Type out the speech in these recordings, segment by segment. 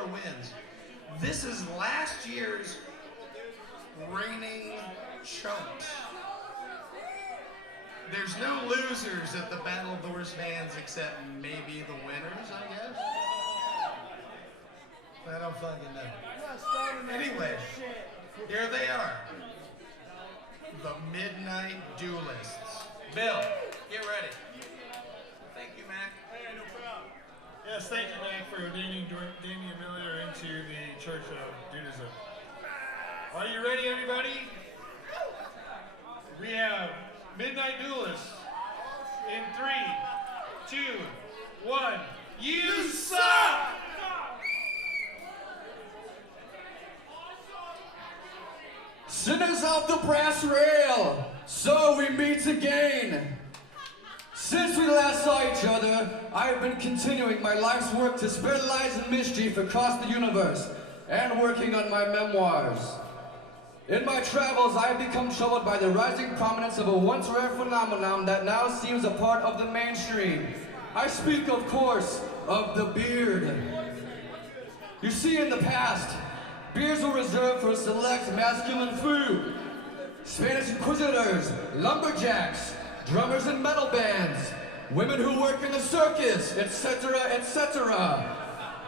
more wins. This is last year's reigning chumps. There's no losers at the Battle of the Worst Bands except maybe the winners, I guess. I don't fucking know. Anyway, here they are. The Midnight Duelists. Bill, get ready. Thank you, Mac. Hey, no problem. Yes, thank you, Mac, for ordaining Damian Miller into the Church of Duelism. Are you ready, everybody? We have Midnight Duelists in 3, 2, 1. You suck! Sinners of the brass rail, so we meet again. Since we last saw each other, I have been continuing my life's work to spread lies and mischief across the universe and working on my memoirs. In my travels, I have become troubled by the rising prominence of a once rare phenomenon that now seems a part of the mainstream. I speak, of course, of the beard. You see, in the past, beards were reserved for select masculine food. Spanish inquisitors, lumberjacks, drummers in metal bands, women who work in the circus, etc., etc.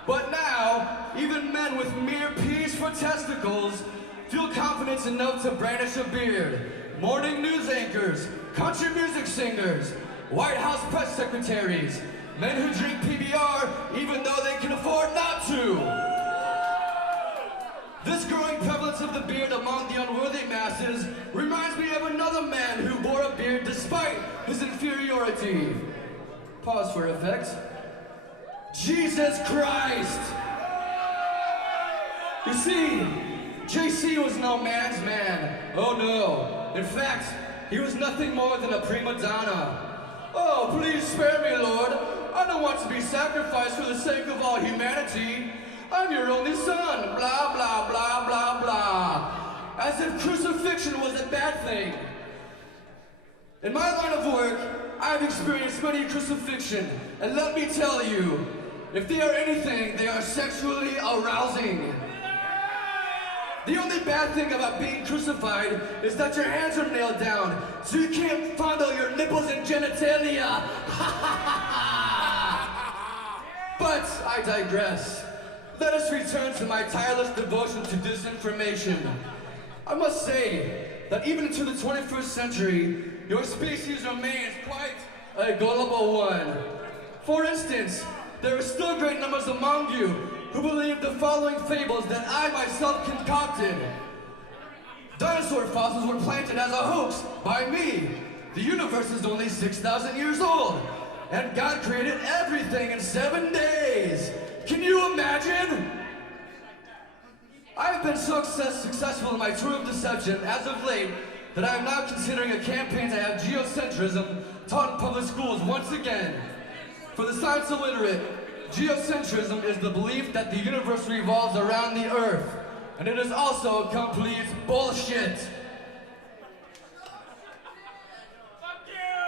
But now, even men with mere peas for testicles feel confidence enough to brandish a beard. Morning news anchors, country music singers, White House press secretaries, men who drink PBR even though they can afford not to. This growing prevalence of the beard among the unworthy masses reminds me of another man who bore a beard despite his inferiority. Pause for effect. Jesus Christ! You see, JC was no man's man. Oh no. In fact, he was nothing more than a prima donna. Oh, please spare me, Lord. I don't want to be sacrificed for the sake of all humanity. I'm your only son, blah, blah, blah, blah, blah. As if crucifixion was a bad thing. In my line of work, I've experienced many crucifixion, and let me tell you, if they are anything, they are sexually arousing. The only bad thing about being crucified is that your hands are nailed down, so you can't fondle your nipples and genitalia. But I digress. Let us return to my tireless devotion to disinformation. I must say that even into the 21st century, your species remains quite a gullible one. For instance, there are still great numbers among you who believe the following fables that I myself concocted. Dinosaur fossils were planted as a hoax by me. The universe is only 6,000 years old, and God created everything in 7 days. Can you imagine? I have been so successful in my tour of deception as of late that I am now considering a campaign to have geocentrism taught in public schools once again. For the science illiterate, geocentrism is the belief that the universe revolves around the Earth, and it is also complete bullshit.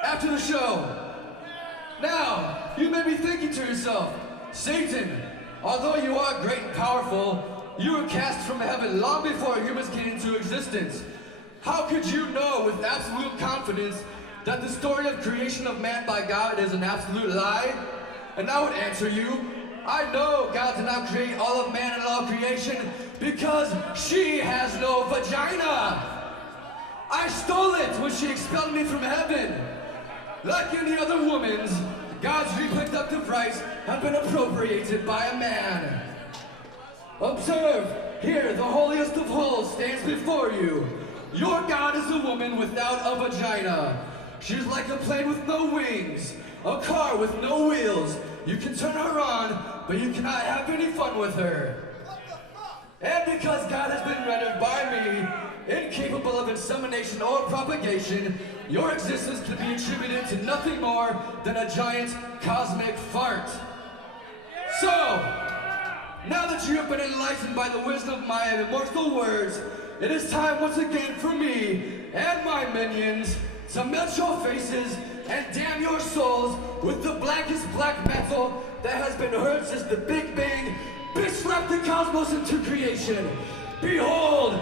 After the show, now, you may be thinking to yourself, Satan, although you are great and powerful, you were cast from heaven long before humans came into existence. How could you know with absolute confidence that the story of creation of man by God is an absolute lie? And I would answer you, I know God did not create all of man and all creation because she has no vagina. I stole it when she expelled me from heaven. Like any other woman's, God's reproductive rights have been appropriated by a man. Observe, here the holiest of holes stands before you. Your God is a woman without a vagina. She's like a plane with no wings, a car with no wheels. You can turn her on, but you cannot have any fun with her. And because God has been rendered by me incapable of insemination or propagation, your existence can be attributed to nothing more than a giant cosmic fart. So, now that you have been enlightened by the wisdom of my immortal words, it is time once again for me and my minions to melt your faces and damn your souls with the blackest black metal that has been heard since the Big Bang bitch slapped the cosmos into creation. Behold,